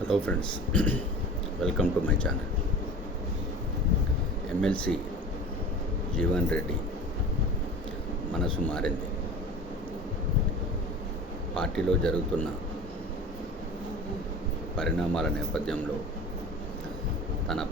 Hello friends, welcome to my channel. MLC Jeevan Reddy మనసు మారింది. పార్టీలో జరుగుతున్న పరిణామాల నేపథ్యంలో తన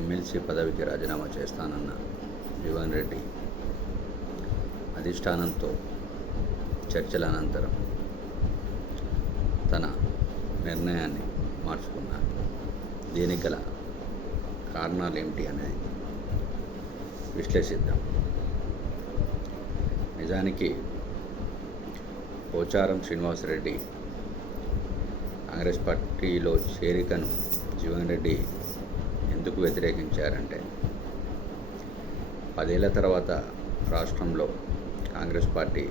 ఎమ్మెల్సీ పదవికి రాజీనామా చేస్తానన్న జీవన్ రెడ్డి అధిష్టానంతో చర్చల అనంతరం తన నిర్ణయాన్ని మార్చుకున్నారు. దీనికి గల కారణాలు ఏమిటి అనేది విశ్లేషిద్దాం. నిజానికి పోచారం శ్రీనివాసరెడ్డి కాంగ్రెస్ పార్టీలో చేరికను జీవన్ రెడ్డి ఎందుకు వ్యతిరేకించారంటే, 10 ఏళ్ల తర్వాత రాష్ట్రంలో కాంగ్రెస్ పార్టీ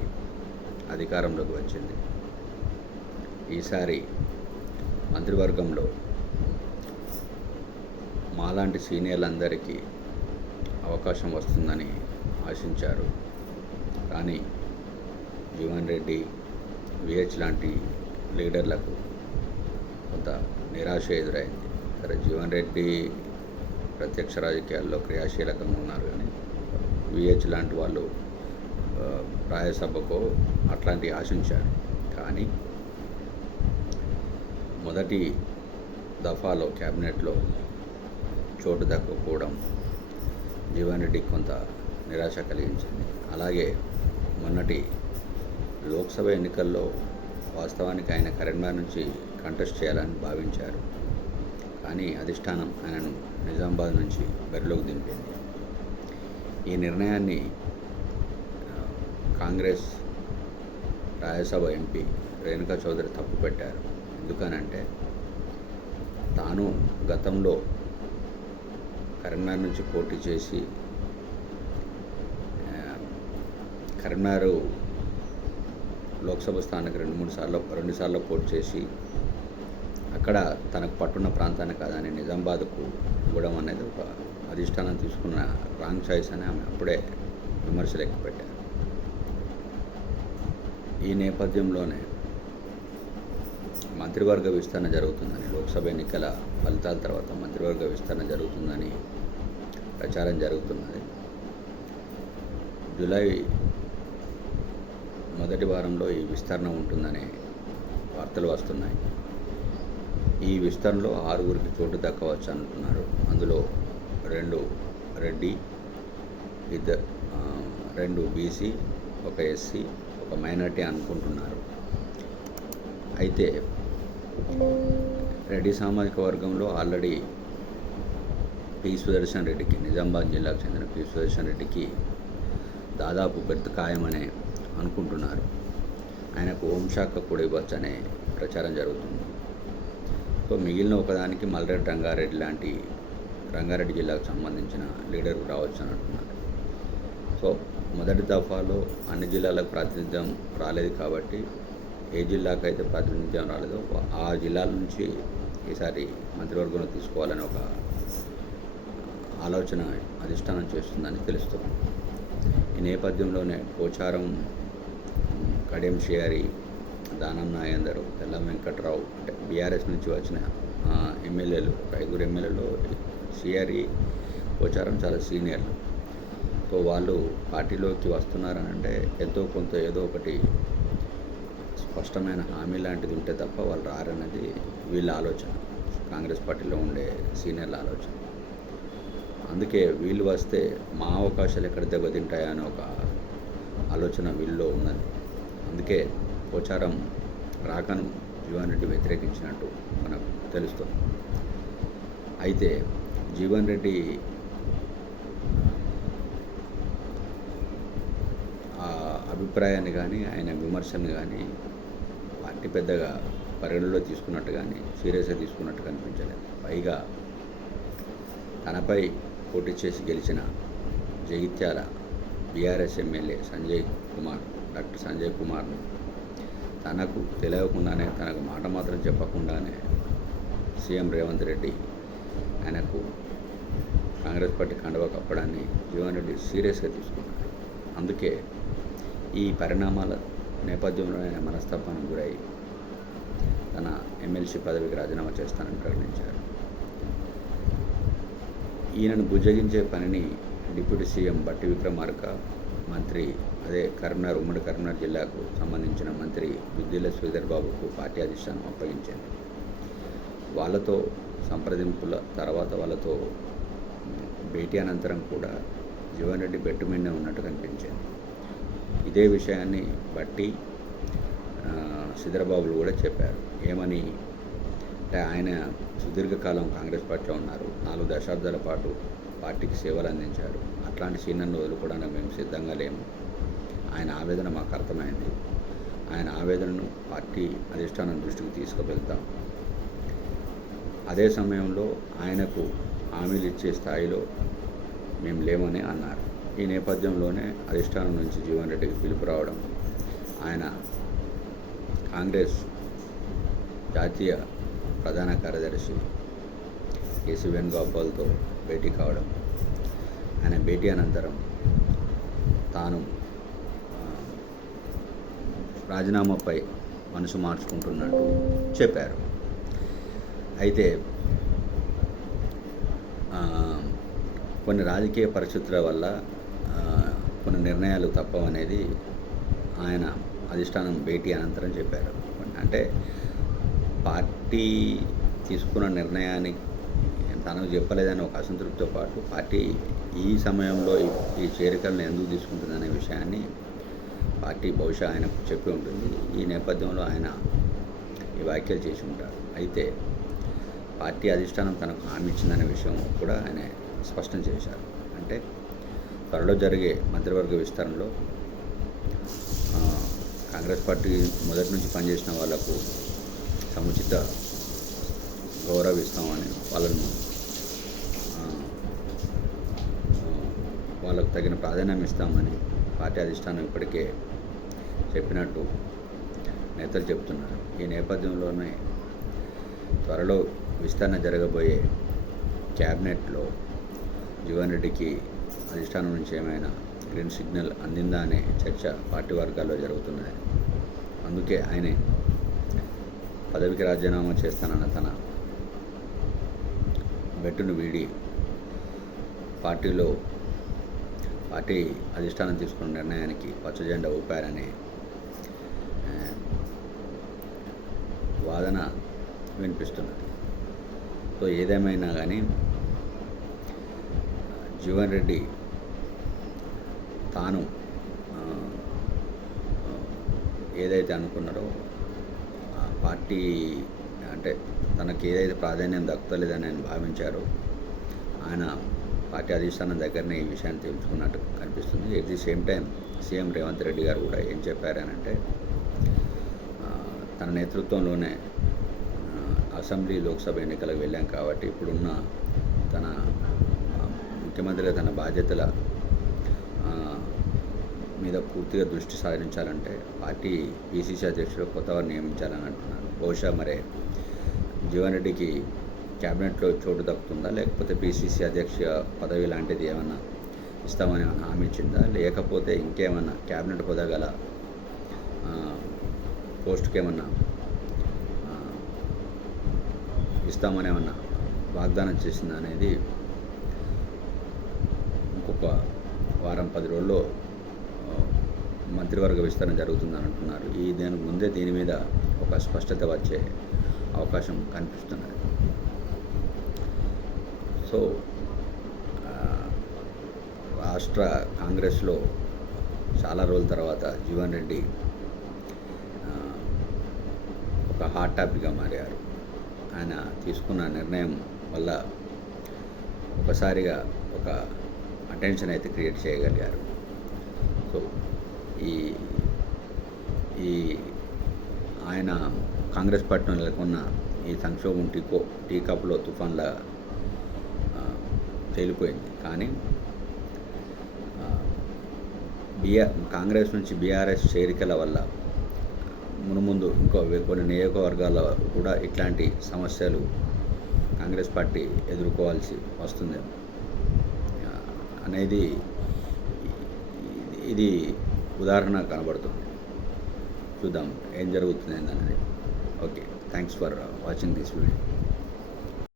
అధికారంలోకి వచ్చింది. ఈసారి మంత్రివర్గంలో మాలాంటి సీనియర్లందరికీ అవకాశం వస్తుందని ఆశించారు. కానీ జీవన్ రెడ్డి, విహెచ్ లాంటి లీడర్లకు కొంత నిరాశ ఎదురైంది. సరే, జీవన్ రెడ్డి ప్రత్యక్ష రాజకీయాల్లో క్రియాశీలకంగా ఉన్నారు, కానీ విహెచ్ లాంటి వాళ్ళు రాజ్యసభకు అట్లాంటివి ఆశించారు. కానీ మొదటి దఫాలో క్యాబినెట్లో చోటు దక్కకపోవడం జీవన్ రెడ్డికి కొంత నిరాశ కలిగించింది. అలాగే మొన్నటి లోక్సభ ఎన్నికల్లో వాస్తవానికి ఆయన కరీంనగర్ నుంచి కంటెస్ట్ చేయాలని భావించారు. కానీ అధిష్టానం ఆయనను నిజామాబాద్ నుంచి బరిలోకి దింపింది. ఈ నిర్ణయాన్ని కాంగ్రెస్ రాజ్యసభ ఎంపీ రేణుకా చౌదరి తప్పుపెట్టారు. ఎందుకనంటే, తాను గతంలో కరీంనగర్ నుంచి పోటీ చేసి కరీంనగర్ లోక్సభ స్థానానికి 2 సార్లు పోటీ చేసి అక్కడ తనకు పట్టున్న ప్రాంతాన్ని కాదని నిజామాబాద్కు ఇవ్వడం అనేది ఒక అధిష్టానం తీసుకున్న రాంగ్ చాయిస్ అని ఆమె అప్పుడే విమర్శలు ఎక్కుపెట్టారు. ఈ నేపథ్యంలోనే మంత్రివర్గ విస్తరణ జరుగుతుందని, లోక్సభ ఎన్నికల ఫలితాల తర్వాత మంత్రివర్గ విస్తరణ జరుగుతుందని ప్రచారం జరుగుతున్నది. జూలై మొదటి వారంలో ఈ విస్తరణ ఉంటుందనే వార్తలు వస్తున్నాయి. ఈ విస్తరణలో 6గురికి చోటు దక్కవచ్చు అంటున్నారు. అందులో 2 రెడ్డి, 2 బీసీ, 1 ఎస్సీ, 1 మైనార్టీ అనుకుంటున్నారు. అయితే రెడ్డి సామాజిక వర్గంలో ఆల్రెడీ పి సుదర్శన్ రెడ్డికి, నిజామాబాద్ జిల్లాకు చెందిన పి సుదర్శన్ రెడ్డికి దాదాపు బెర్త్ ఖాయమనే అనుకుంటున్నారు. ఆయనకు హోంశాఖ కూడా ఇవ్వచ్చు అనే ప్రచారం జరుగుతుంది. సో మిగిలిన ఒకదానికి మల్రెడ్డి రంగారెడ్డి లాంటి రంగారెడ్డి జిల్లాకు సంబంధించిన లీడర్ రావచ్చు అని అంటున్నారు. సో మొదటి దఫాలో అన్ని జిల్లాలకు ప్రాతినిధ్యం రాలేదు కాబట్టి, ఏ జిల్లాకైతే ప్రాతినిధ్యం రాలేదో ఆ జిల్లాల నుంచి ఈసారి మంత్రివర్గంలో తీసుకోవాలని ఒక ఆలోచన అధిష్టానం చేస్తుందని తెలుస్తుంది. ఈ నేపథ్యంలోనే పోచారం, కడియం శ్రీహరి, దానం నాగేందర్, తెల్లం వెంకట్రావు, అంటే బీఆర్ఎస్ నుంచి వచ్చిన ఎమ్మెల్యేలు, 5 ఎమ్మెల్యేలు శ్రీహరి, పోచారం చాలా సీనియర్లు. సో వాళ్ళు పార్టీలోకి వస్తున్నారని అంటే ఎంతో కొంత ఏదో ఒకటి స్పష్టమైన హామీ లాంటిది ఉంటే తప్ప వాళ్ళు రారన్నది వీళ్ళ ఆలోచన, కాంగ్రెస్ పార్టీలో ఉండే సీనియర్ల ఆలోచన. అందుకే వీళ్ళు వస్తే మా అవకాశాలు ఎక్కడ దెబ్బతింటాయో అనే ఒక ఆలోచన వీళ్ళలో ఉన్నది. అందుకే పోచారం రాకను జీవన్ రెడ్డి వ్యతిరేకించినట్టు మనకు తెలుస్తుంది. అయితే జీవన్ రెడ్డి అభిప్రాయాన్ని కానీ ఆయన విమర్శను కానీ పార్టీ పెద్దగా పరిగణలో తీసుకున్నట్టు కానీ సీరియస్గా తీసుకున్నట్టు కనిపించలేదు. పైగా తనపై పోటీ చేసి గెలిచిన Jagtial BRS MLA doctor Sanjay కుమార్ను తనకు తెలియకుండానే, తనకు మాట మాత్రం చెప్పకుండానే సీఎం రేవంత్ రెడ్డి ఆయనకు కాంగ్రెస్ పార్టీ కండువా కప్పడాన్ని జీవన్ రెడ్డి సీరియస్గా తీసుకున్నారు. అందుకే ఈ పరిణామాల నేపథ్యంలో ఆయన మనస్తాపానికి గురై తన ఎమ్మెల్సీ పదవికి రాజీనామా చేస్తానని ప్రకటించారు. ఈయనను బుజ్జగించే పనిని డిప్యూటీ సీఎం బట్టి విక్రమార్క, మంత్రి ఉమ్మడి కరీంనగర్ జిల్లాకు సంబంధించిన మంత్రి దుద్దిల్ల శ్రీధర్ బాబుకు పార్టీ అధిష్టానం అప్పగించింది. వాళ్ళతో సంప్రదింపుల తర్వాత వాళ్ళతో భేటీ అనంతరం కూడా జీవన్ రెడ్డి బెట్టు మీద ఉన్నట్టు కనిపించింది. ఇదే విషయాన్ని బట్టి శ్రీధరబాబులు కూడా చెప్పారు. ఏమని అంటే, ఆయన సుదీర్ఘకాలం కాంగ్రెస్ పార్టీలో ఉన్నారు, 4 దశాబ్దాల పాటు పార్టీకి సేవలు అందించారు. అట్లాంటి సీనియర్ను వదులుకోవడానికి మేము సిద్ధంగా లేము. ఆయన ఆవేదన మాకు అర్థమైంది. ఆయన ఆవేదనను పార్టీ అధిష్టానం దృష్టికి తీసుకువెళ్తాం. అదే సమయంలో ఆయనకు హామీలు ఇచ్చే స్థాయిలో మేము లేమని అన్నారు. ఈ నేపథ్యంలోనే అధిష్టానం నుంచి జీవన్ రెడ్డికి పిలుపు రావడం, ఆయన కాంగ్రెస్ జాతీయ ప్రధాన కార్యదర్శి కేసీ వేణుగోపాల్తో భేటీ కావడం, ఆయన భేటీ అనంతరం తాను రాజీనామాపై మనసు మార్చుకుంటున్నట్టు చెప్పారు. అయితే కొన్ని రాజకీయ పరిస్థితుల వల్ల కొన్ని నిర్ణయాలు తప్పవనేది ఆయన అధిష్టానం భేటీ అనంతరం చెప్పారు. అంటే పార్టీ తీసుకున్న నిర్ణయానికి తనకు చెప్పలేదని ఒక అసంతృప్తితో పాటు పార్టీ ఈ సమయంలో ఈ చేరికలను ఎందుకు తీసుకుంటుందనే విషయాన్ని పార్టీ బహుశా ఆయనకు చెప్పి ఉంటుంది. ఈ నేపథ్యంలో ఆయన ఈ వ్యాఖ్యలు చేసి ఉంటారు. అయితే పార్టీ అధిష్టానం తనకు హామీ ఇచ్చిందనే విషయం కూడా ఆయన స్పష్టం చేశారు. అంటే త్వరలో జరిగే మంత్రివర్గ విస్తరణలో కాంగ్రెస్ పార్టీ మొదటి నుంచి పనిచేసిన వాళ్లకు సముచిత గౌరవిస్తామని, వాళ్ళకు తగిన ప్రాధాన్యం ఇస్తామని పార్టీ అధిష్టానం ఇప్పటికే చెప్పినట్టు నేతలు చెప్తున్నారు. ఈ నేపథ్యంలోనే త్వరలో విస్తరణ జరగబోయే క్యాబినెట్లో జీవన్ రెడ్డికి అధిష్టానం నుంచి ఏమైనా గ్రీన్ సిగ్నల్ అందిందా అనే చర్చ పార్టీ వర్గాల్లో జరుగుతున్నది. అందుకే ఆయనే పదవికి రాజీనామా చేస్తానన్న తన బెట్టును వీడి పార్టీ అధిష్టానం తీసుకున్న నిర్ణయానికి పచ్చజెండా ఊపారనే వాదన వినిపిస్తున్నది. సో ఏదేమైనా కానీ జీవన్ రెడ్డి తాను ఏదైతే అనుకున్నారో పార్టీ అంటే తనకి ఏదైతే ప్రాధాన్యం దక్కుతలేదని ఆయన భావించారో ఆయన పార్టీ అధిష్టానం దగ్గరనే ఈ విషయాన్ని తెలుసుకున్నట్టు కనిపిస్తుంది. At the same time CM Revanth Reddy గారు కూడా ఏం చెప్పారనంటే, తన నేతృత్వంలోనే అసెంబ్లీ లోక్సభ ఎన్నికలకు వెళ్ళాం కాబట్టి ఇప్పుడున్న తన ముఖ్యమంత్రిగా తన బాధ్యతల మీద పూర్తిగా దృష్టి సారించాలంటే పార్టీ పిసిసి అధ్యక్షుడు కొత్తవారు నియమించాలని అంటున్నారు. బహుశా మరే జీవన్ రెడ్డికి క్యాబినెట్లో చోటు దక్కుతుందా, లేకపోతే పిసిసి అధ్యక్ష పదవి లాంటిది ఏమన్నా ఇస్తామని ఏమన్నా హామీ ఇచ్చిందా, లేకపోతే ఇంకేమన్నా క్యాబినెట్ హోదాగల పోస్ట్కి ఏమన్నా ఇస్తామని ఏమన్నా వాగ్దానం చేసిందా అనేది ఇంకొక వారం 10 రోజుల్లో మంత్రివర్గ విస్తరణ జరుగుతుందని అంటున్నారు. దానికి ముందే దీని మీద ఒక స్పష్టత వచ్చే అవకాశం కనిపిస్తున్నది. సో రాష్ట్ర కాంగ్రెస్లో చాలా రోజుల తర్వాత జీవన్ రెడ్డి ఒక హాట్ టాపిక్గా మారారు. ఆయన తీసుకున్న నిర్ణయం వల్ల ఒకసారిగా ఒక అటెన్షన్ అయితే క్రియేట్ చేయగలిగారు. సో ఈ ఆయన కాంగ్రెస్ పార్టీలో నెలకొన్న ఈ సంక్షోభం టీ కప్లో తుఫాన్లా తేలిపోయింది. కానీ కాంగ్రెస్ నుంచి బీఆర్ఎస్ చేరికల వల్ల మునుముందు కొన్ని నియోజకవర్గాల్లో కూడా ఇట్లాంటి సమస్యలు కాంగ్రెస్ పార్టీ ఎదుర్కోవాల్సి వస్తుందేమో అనేది ఇది ఉదాహరణ కనబడుతుంది. చూద్దాం ఏం జరుగుతుంది అనేది. Okay. Thanks for watching this video.